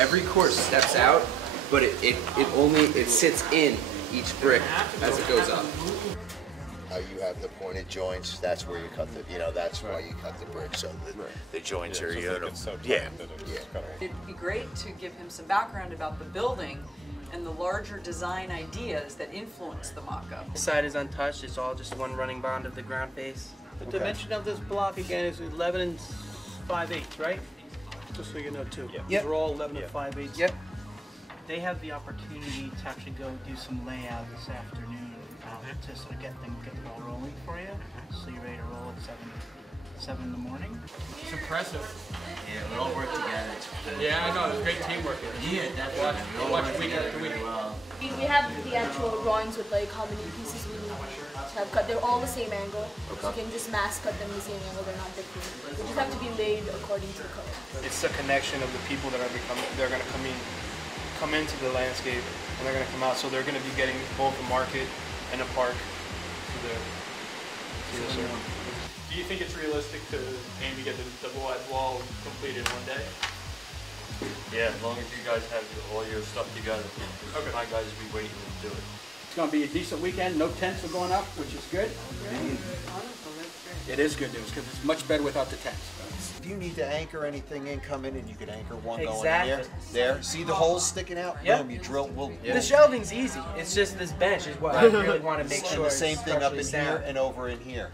every course steps out, but it sits in each brick as it goes up. How you have the pointed joints, that's where you cut the, that's why you cut the brick, so the joints are uniform. Yeah. It'd be great to give him some background about the building and the larger design ideas that influence the mock-up. The side is untouched, it's all just one running bond of the ground face. The dimension of this block again is 11 5/8, right? Just so you know too. Yep. These are all 11 5/8. Yep. They have the opportunity to actually go do some layout this afternoon to sort of get the ball rolling for you. So you're ready to roll at 7 in the morning. It's impressive. Yeah, we all work together. Yeah, I know. It's great teamwork. Yeah, definitely. We watch week after week. We have the actual drawings with like how many pieces we need to have cut. They're all the same angle. So you can just mass cut them the same angle. They're not different. They just have to be laid according to the code. It's the connection of the people that are they're going to come into the landscape and they're going to come out. So they're going to be getting both a market and a park to the circle. Do you think it's realistic to aim to get the double-wide wall completed one day? Yeah, as long as you guys have all your stuff together. Okay. My guys will be waiting to do it. It's going to be a decent weekend. No tents are going up, which is good. It is good news because it's much better without the tents. If you need to anchor anything in, come in and you can anchor one going in Exactly. there. See the holes sticking out? Yep. Boom, you drill. The shelving's easy. It's just this bench is what I really want to make sure. And the same thing up in structurally here sound. and over in here.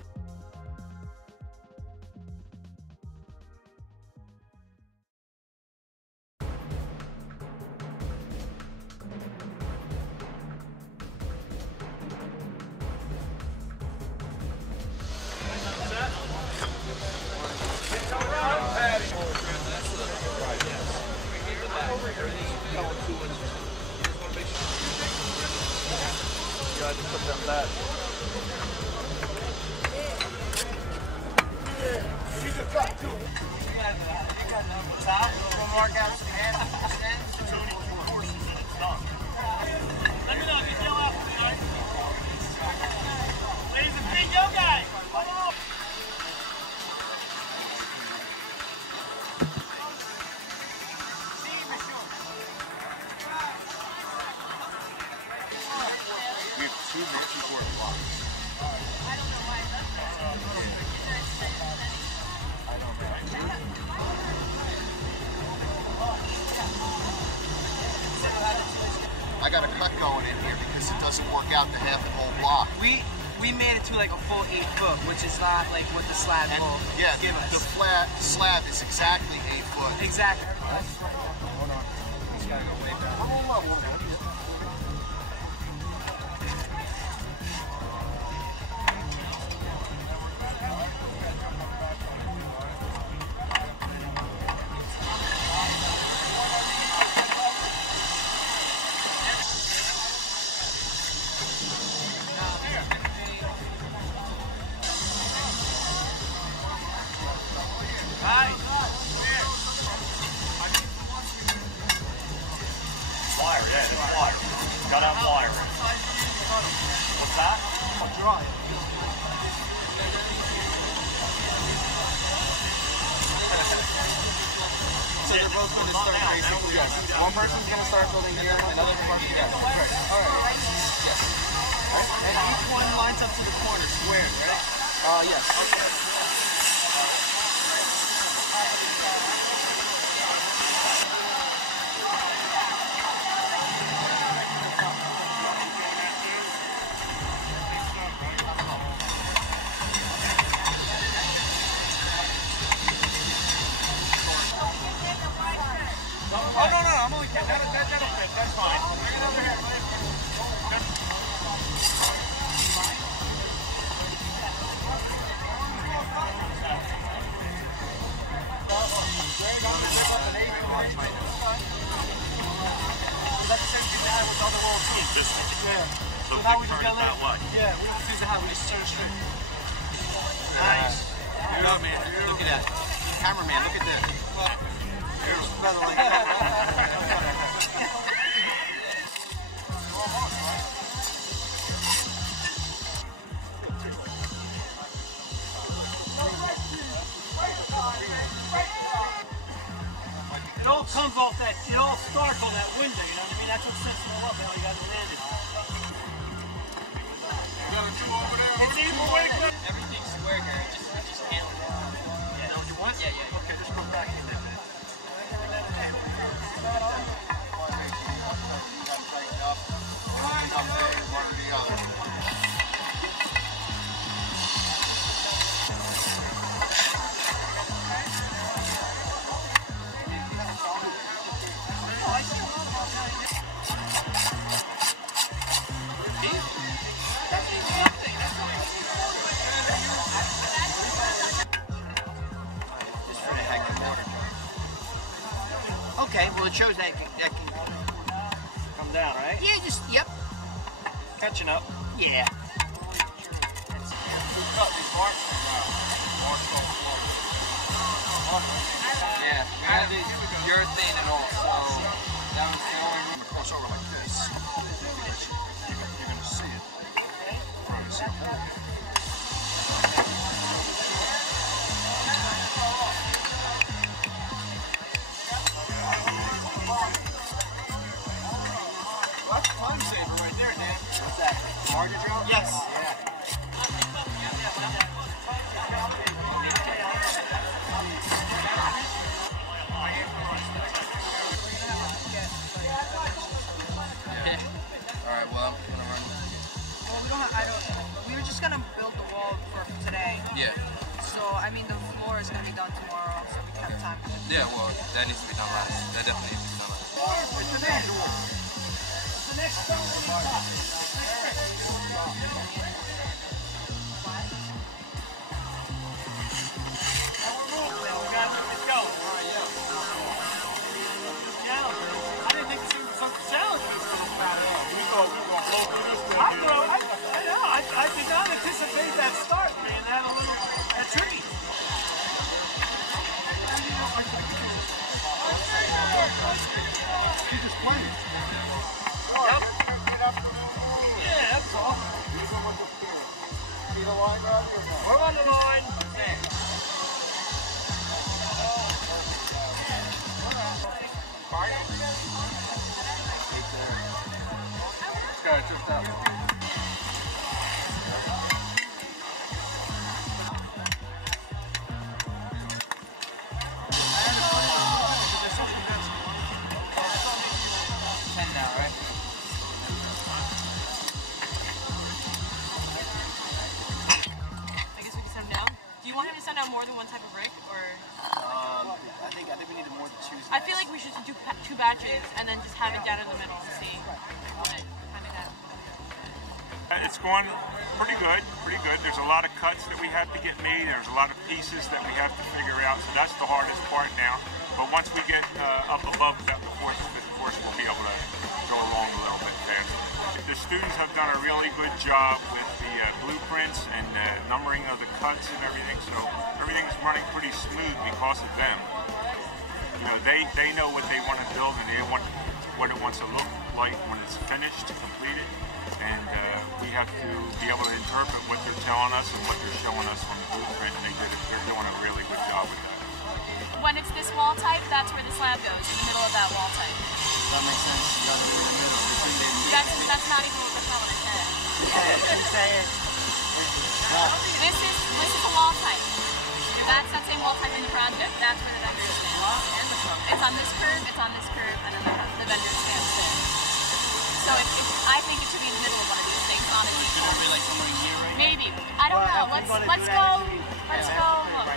I got a cut going in here because it doesn't work out to have the whole block. We made it to like a full 8 foot, which is not like what the slab will give us. The flat slab is exactly 8 foot. Exactly. Hold on. He's got to go way back. Cut out wire. What's that? Dry. So they're both going to start basically, yes. One person's going to start building here, another person, yes. Right. All right. Yes. All right. And each one lines up to the corner, squared, right? Yes. Okay. So now we just got that way. Yeah, we don't use the hat, we just turn straight. Nice. Good job, man. Look at that. Cameraman, look at that. There's another one. It all comes off that get all stark on that window, you know what I mean? That's what sets them up, how you got it landed. Everything's square here. Just handle it. Yeah. Now, you want? Yeah. Okay, just go back in there. Okay, well it shows that can Come down, right? yeah, just yep. Catching up. Yeah. Yeah, we had the urethane and all, so that was the only room to cross over like this. You're gonna see it. Probably see it. That's a time saver right there, Dan. What's that? Margin drill? Yes. Yeah. Alright, well, Well, we don't have, we were just gonna build the wall for today. yeah. So, I mean, the floor is gonna be done tomorrow, so we can have time. Yeah, well, that needs to be done last. That definitely needs to be done last. It's an end. It's the next stone on the top. I did not anticipate that start, man. That tricky. You just playing. Yep. Yeah, that's all. We're on the line. This guy just out. More than one type of brick, or I think we need more to choose. I feel like we should do 2 batches and then just have it down in the middle and see what it kind of does. It's going pretty good, There's a lot of cuts that we have to get made. There's a lot of pieces that we have to figure out. So that's the hardest part now. But once we get up above that course, we'll be able to go along a little bit faster. The students have done a really good job with the blueprints and numbering of the cuts and everything. So everything's running pretty smooth because of them. You know, they know what they want to build and they want what it wants to look like when it's finished, completed. And we have to be able to interpret what they're telling us and what they're showing us from the blueprint. They're doing a really good job with that. When it's this wall type, that's where the slab goes, in the middle of that wall type. That makes sense. That's not even what the color said. This is a wall type. That's that same wall type in the project. That's where the vendor stands. It's on this curve, and then the vendor stands there. So I think it should be in the middle of one of these things, honestly. Maybe. I don't know. Let's go. Let's go look.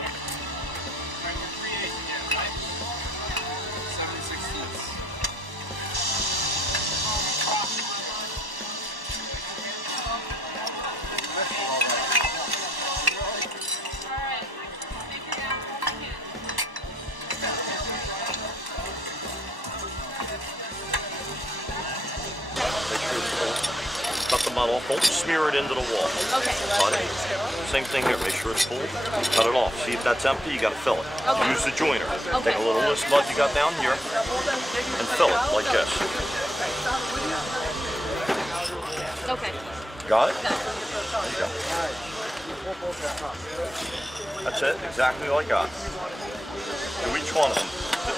Cut the mud off, don't smear it into the wall. Okay. Cut it. Same thing here, make sure it's full, cut it off. See if that's empty, you gotta fill it. Okay. Use the joiner. Okay. Take a little of this mud you got down here and fill it like this. Okay. Got it? Got it. There you go. That's it, exactly like that. Do each one of them.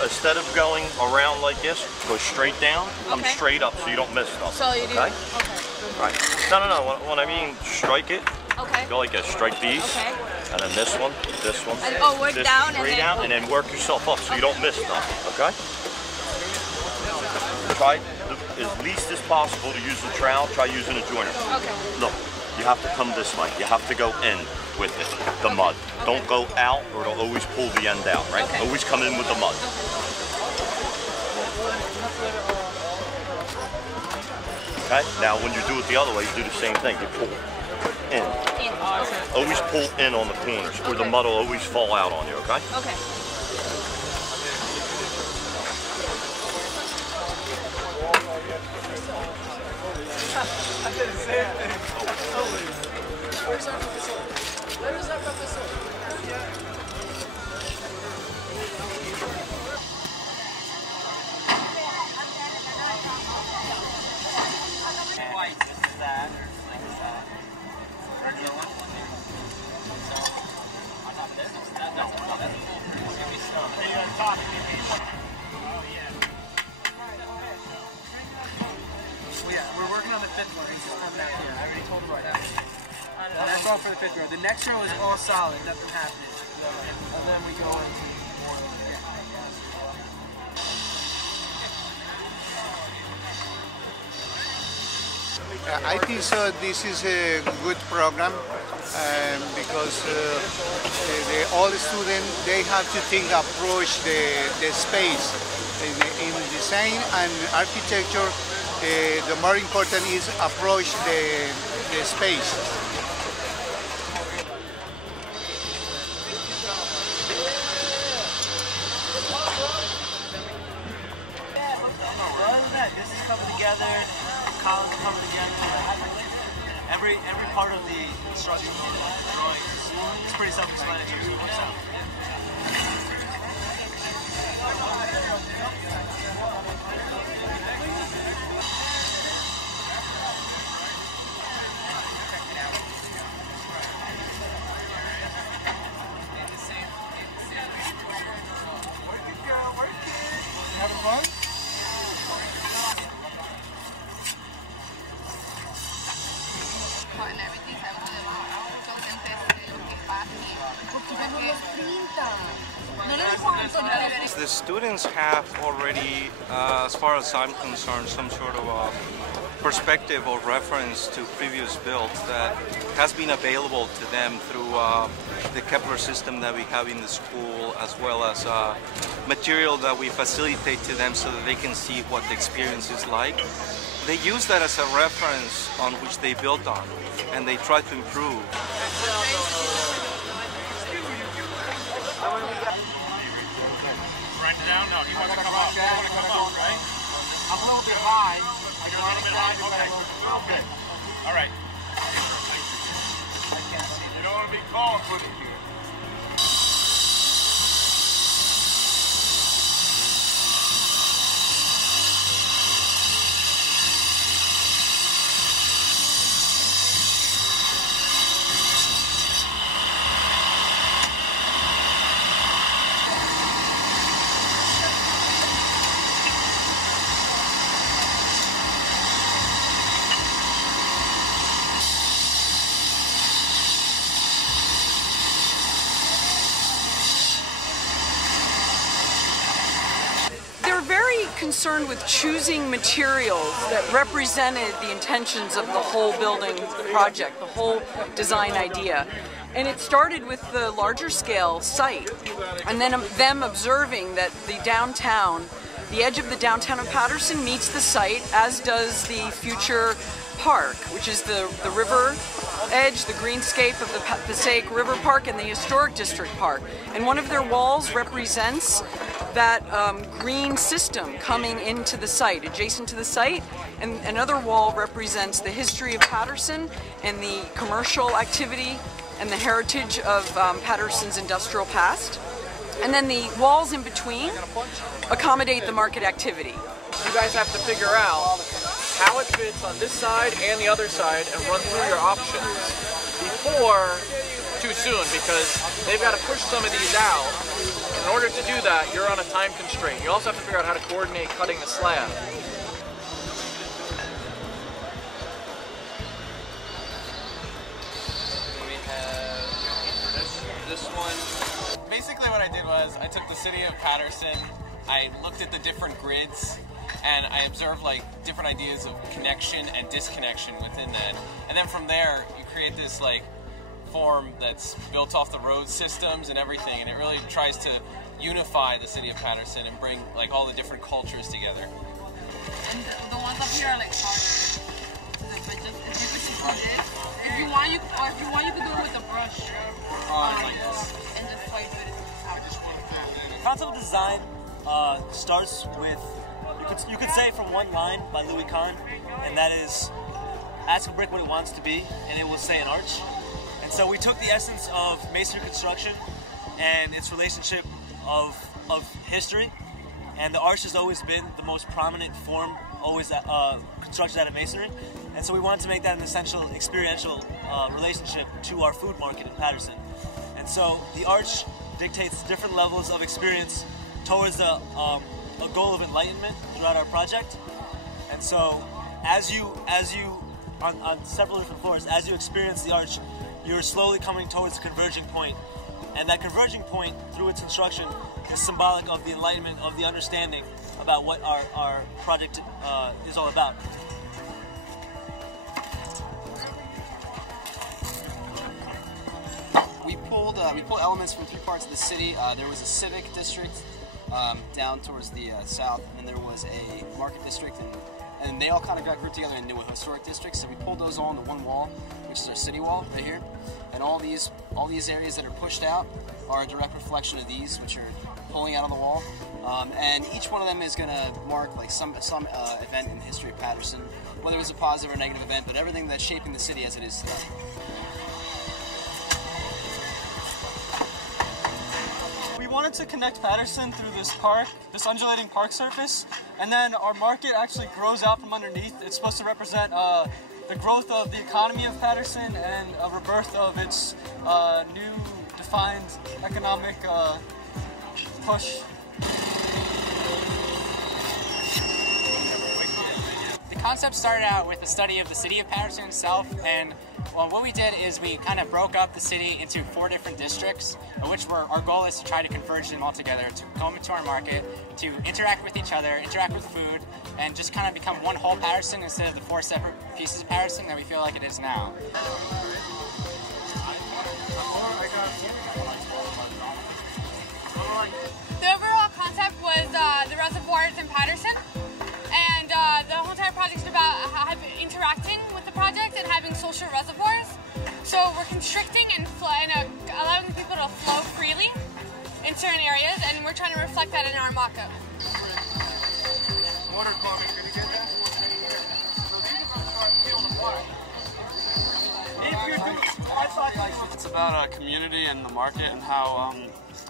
instead of going around like this, go straight down, come straight up so you don't miss stuff. So you do. Okay? Right. No. When I mean strike it, go like this. Strike these, and then this one, and, work this down straight and then, down, and then work yourself up so you don't miss stuff. Okay? Try as least as possible to use the trowel. Try using a joiner. Okay. Look, you have to come this way. You have to go in with it, the mud. Don't go out or it'll always pull the end out, right? Always come in with the mud. Okay, now when you do it the other way, you do the same thing. You pull in. Always pull in on the corners or the mud will always fall out on you, okay? Okay. I did the same thing. Where's our professor? Where is our professor? White, this is that, or like that. Regular one? So, on top of this? No, that's gonna be stone. So you're on top of your page. Oh, yeah. Well, yeah, we're working on the fifth one. It's just not that here. I already told him about that. That's all for the fifth row. The next row is all solid, nothing happening. And then we go into more of it. I think so. This is a good program because all the students they have to approach the space in design and architecture. The more important is approach the space. This is coming together, columns coming together. Every part of the structure is pretty self-explanatory. The students have already, as far as I'm concerned, some sort of a perspective or reference to previous builds that has been available to them through the Kepler system that we have in the school, as well as material that we facilitate to them so that they can see what the experience is like. They use that as a reference on which they build on, and they try to improve. Right down? No, he wants to come up. He wants to come up, right? I'm a little bit high. You're a little bit high? Okay. All right. You don't want to be called for the concerned with choosing materials that represented the intentions of the whole building project, the whole design idea. And it started with the larger scale site, and then them observing that the edge of the downtown of Paterson meets the site, as does the future park, which is the river edge, the greenscape of the Passaic River Park and the Historic District Park. And one of their walls represents that green system coming into the site, adjacent to the site, and another wall represents the history of Paterson and the commercial activity and the heritage of Paterson's industrial past. And then the walls in between accommodate the market activity. You guys have to figure out how it fits on this side and the other side and run through your options before too soon because they've got to push some of these out. In order to do that, you're on a time constraint. You also have to figure out how to coordinate cutting the slab. We have this one. Basically what I did was I took the city of Paterson, I looked at the different grids, and I observed like different ideas of connection and disconnection within that. And then from there, you create this like form that's built off the road systems and everything, and it really tries to unify the city of Paterson and bring like all the different cultures together. And the ones up here are like harder. If you want, you can do it with a brush. Like this. And just like do it. Concept design starts with, you could say from one line by Louis Kahn, and that is, ask a brick what it wants to be, and it will say an arch. And so we took the essence of masonry construction and its relationship of history, and the arch has always been the most prominent form, always constructed out of masonry. And so we wanted to make that an essential experiential relationship to our food market in Paterson. And so the arch dictates different levels of experience towards a goal of enlightenment throughout our project. And so as you on several different floors, as you experience the arch, you're slowly coming towards a converging point. And that converging point, through its construction, is symbolic of the enlightenment, of the understanding about what our project is all about. We pulled elements from 3 parts of the city. There was a civic district down towards the south, and then there was a market district, and they all kind of got grouped together into a historic district. So we pulled those all into one wall, which is our city wall right here. And all these areas that are pushed out are a direct reflection of these, which are pulling out on the wall. And each one of them is going to mark like some event in the history of Paterson, whether it's a positive or negative event, but everything that's shaping the city as it is today. We wanted to connect Paterson through this park, this undulating park surface, and then our market actually grows out from underneath. It's supposed to represent the growth of the economy of Paterson and a rebirth of its new defined economic push. The concept started out with a study of the city of Paterson itself, and what we did is we kind of broke up the city into 4 different districts, which our goal is to try to converge them all together, to come into our market, to interact with each other, interact with food, and just kind of become one whole Paterson instead of the 4 separate pieces of Paterson that we feel like it is now. The overall concept was the reservoirs in Paterson, and the whole entire project is about interacting with the project and having social reservoirs. So we're constricting and allowing people to flow freely in certain areas, and we're trying to reflect that in our mock-up. Water plumbing, did you get that? It's about community and the market and how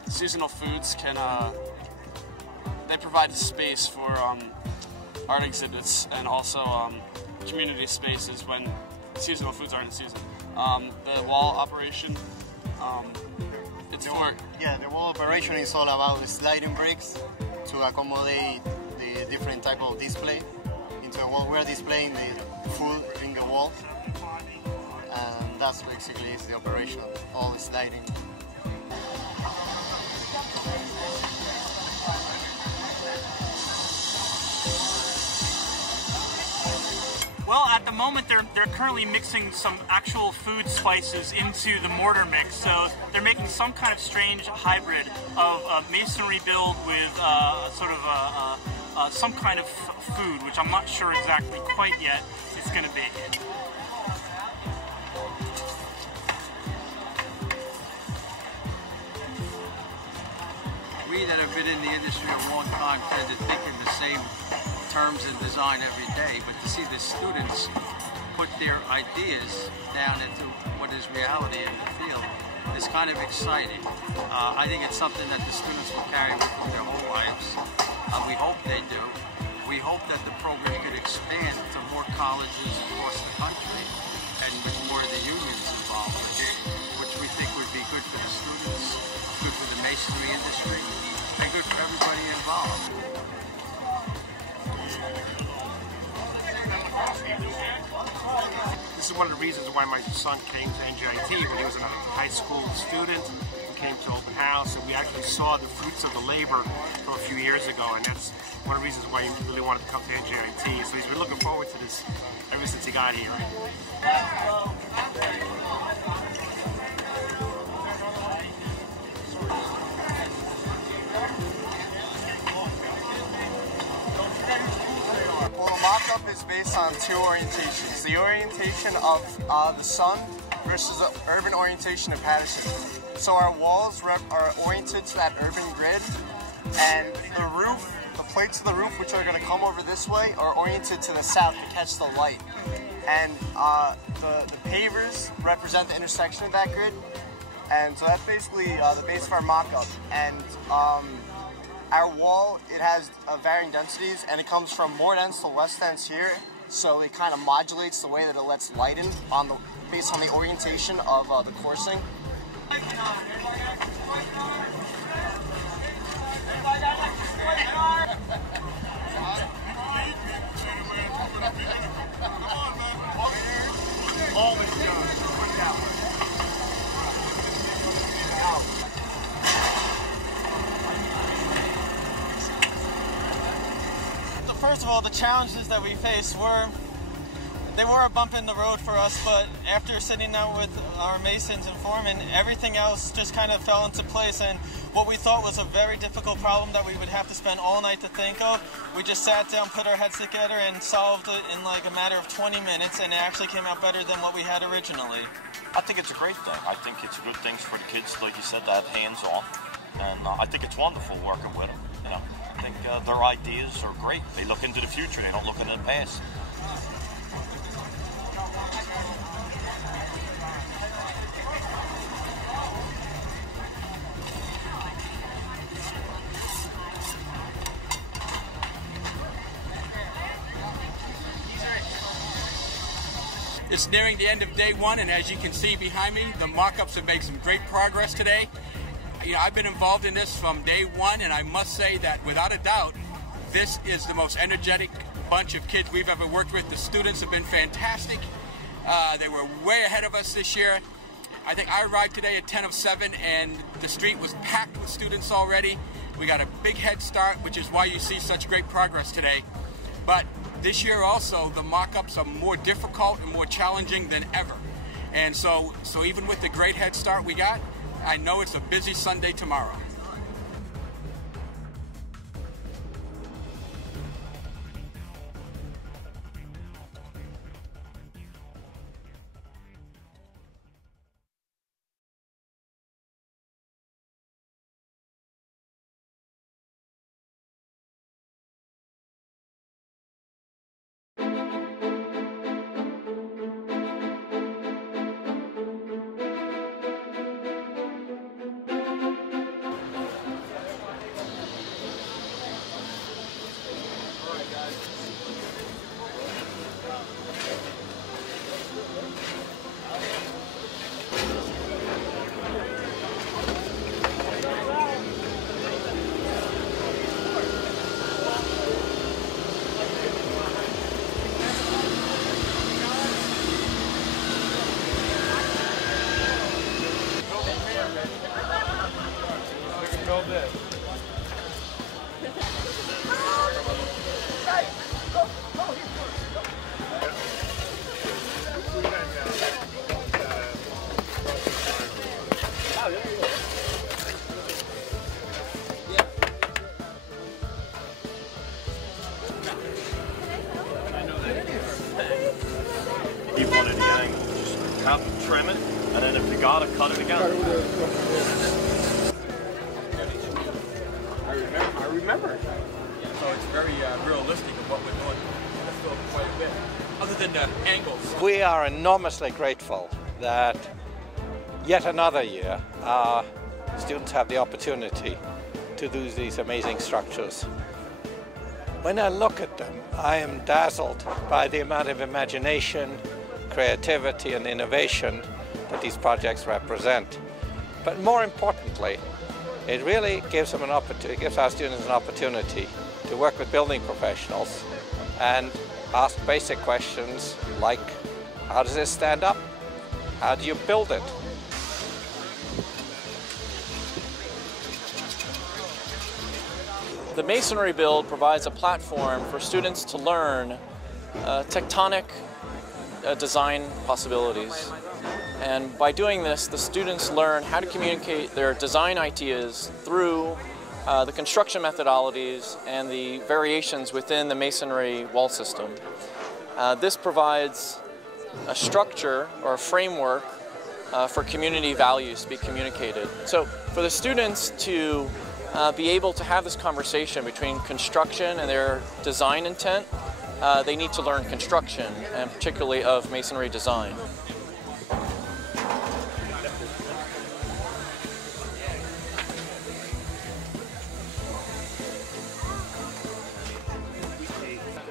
seasonal foods can they provide a space for art exhibits and also community spaces when seasonal foods aren't in season. The wall operation, it's for... Yeah, the wall operation is all about sliding bricks to accommodate the different type of display into a wall. We're displaying the food in the wall, and that's basically is the operation, all sliding. Well, at the moment they're currently mixing some actual food spices into the mortar mix, so they're making some kind of strange hybrid of masonry build with sort of some kind of food, which I'm not sure exactly quite yet it's going to be. We that have been in the industry a long time tend to think in the same terms and design every day, but to see the students put their ideas down into what is reality in the field is kind of exciting. I think it's something that the students will carry with them their whole lives. We hope they do. We hope that the program could expand to more colleges across the country and with more of the unions involved, which we think would masonry industry and good for everybody involved. This is one of the reasons why my son came to NJIT when he was a high school student. He came to open house, and we actually saw the fruits of the labor for a few years ago, and that's one of the reasons why he really wanted to come to NJIT. So he's been looking forward to this ever since he got here. Well, the mock-up is based on two orientations. The orientation of the sun versus the urban orientation of Patterson. So our walls are oriented to that urban grid, and the roof, the plates of the roof, which are going to come over this way, are oriented to the south to catch the light. And the pavers represent the intersection of that grid. And so that's basically the base of our mock-up. And our wall, it has varying densities, and it comes from more dense to less dense here. So it kind of modulates the way that it lets light in based on the orientation of the coursing. First of all, the challenges that we faced were a bump in the road for us, but after sitting down with our masons and foremen, everything else just kind of fell into place, and what we thought was a very difficult problem that we would have to spend all night to think of, we just sat down, put our heads together, and solved it in like a matter of 20 minutes, and it actually came out better than what we had originally. I think it's a great thing. I think it's good things for the kids, like you said, to have hands-on, and I think it's wonderful working with them, you know. I think their ideas are great. They look into the future, they don't look into the past. It's nearing the end of day one, and as you can see behind me, the mock-ups have made some great progress today. You know, I've been involved in this from day one, and I must say that without a doubt, this is the most energetic bunch of kids we've ever worked with. The students have been fantastic. They were way ahead of us this year. I think I arrived today at 10 of 7, and the street was packed with students already. We got a big head start, which is why you see such great progress today. But this year also, the mock-ups are more difficult and more challenging than ever. And so even with the great head start we got, I know it's a busy Sunday tomorrow. He wanted the angle. Just have to trim it, and then if you gotta cut it again. I remember. So it's very realistic of what we're doing. That's still quite a bit. Other than the angles. We are enormously grateful that yet another year our students have the opportunity to do these amazing structures. When I look at them, I am dazzled by the amount of imagination, creativity, and innovation that these projects represent. But more importantly, It really gives them gives our students an opportunity to work with building professionals and ask basic questions like, how does this stand up? How do you build it? The Masonry Build provides a platform for students to learn tectonic design possibilities. And by doing this, the students learn how to communicate their design ideas through the construction methodologies and the variations within the masonry wall system. This provides a structure or a framework for community values to be communicated. So for the students to be able to have this conversation between construction and their design intent, they need to learn construction, and particularly of masonry design.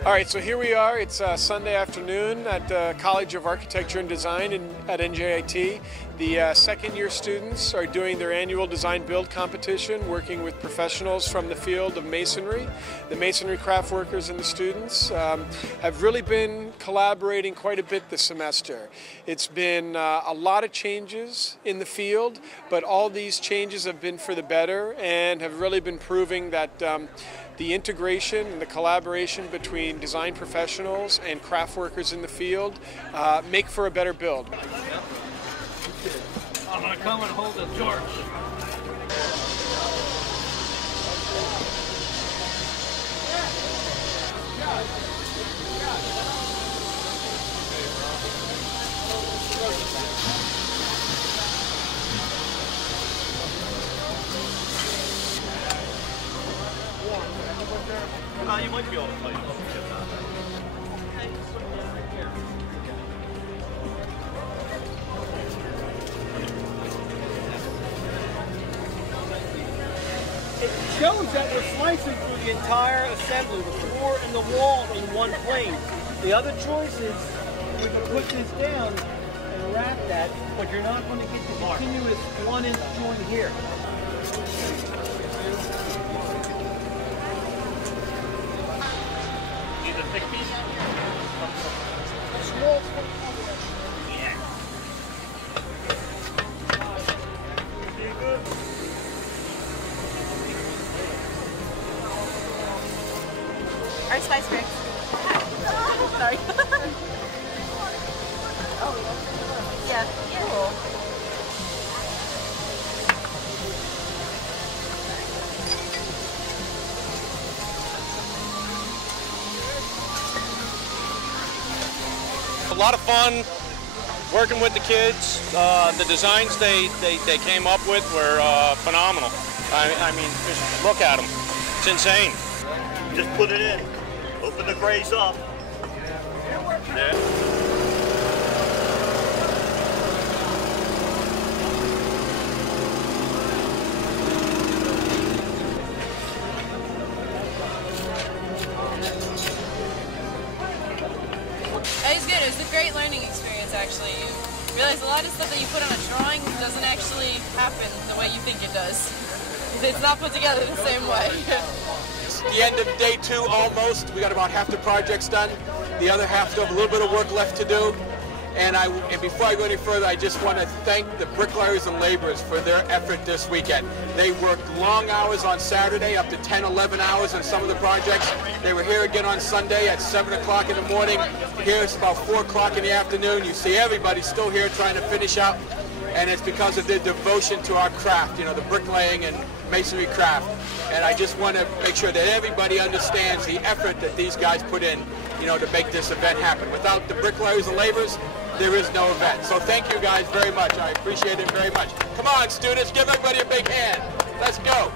All right, so here we are. It's Sunday afternoon at the College of Architecture and Design at NJIT. The second-year students are doing their annual design build competition, working with professionals from the field of masonry. The masonry craft workers and the students have really been collaborating quite a bit this semester. It's been a lot of changes in the field, but all these changes have been for the better and have really been proving that the integration and the collaboration between design professionals and craft workers in the field make for a better build. I'm going to come and hold the torch. You might be able to play. It shows that we're slicing through the entire assembly, the floor and the wall in one plane. The other choice is we can put this down and wrap that, but you're not going to get the continuous 1-inch joint here. Need a thick piece? Small. Yeah. Our spice break. Sorry. Oh, yeah. Cool. A lot of fun working with the kids. The designs they came up with were phenomenal. I mean, just look at them. It's insane. Just put it in. Open the grays up. Yeah. It was good. It was a great learning experience, actually. You realize a lot of stuff that you put on a drawing doesn't actually happen the way you think it does. It's not put together the same way. It's the end of day 2 almost. We got about half the projects done. The other half still have a little bit of work left to do. And before I go any further, I just want to thank the bricklayers and laborers for their effort this weekend. They worked long hours on Saturday, up to 10, 11 hours on some of the projects. They were here again on Sunday at 7 o'clock in the morning. Here it's about 4 o'clock in the afternoon. You see everybody still here trying to finish up. And it's because of their devotion to our craft, you know, the bricklaying and masonry craft. And I just want to make sure that everybody understands the effort that these guys put in, you know, to make this event happen. Without the bricklayers and laborers, there is no event. So thank you guys very much. I appreciate it very much. Come on, students, give everybody a big hand. Let's go.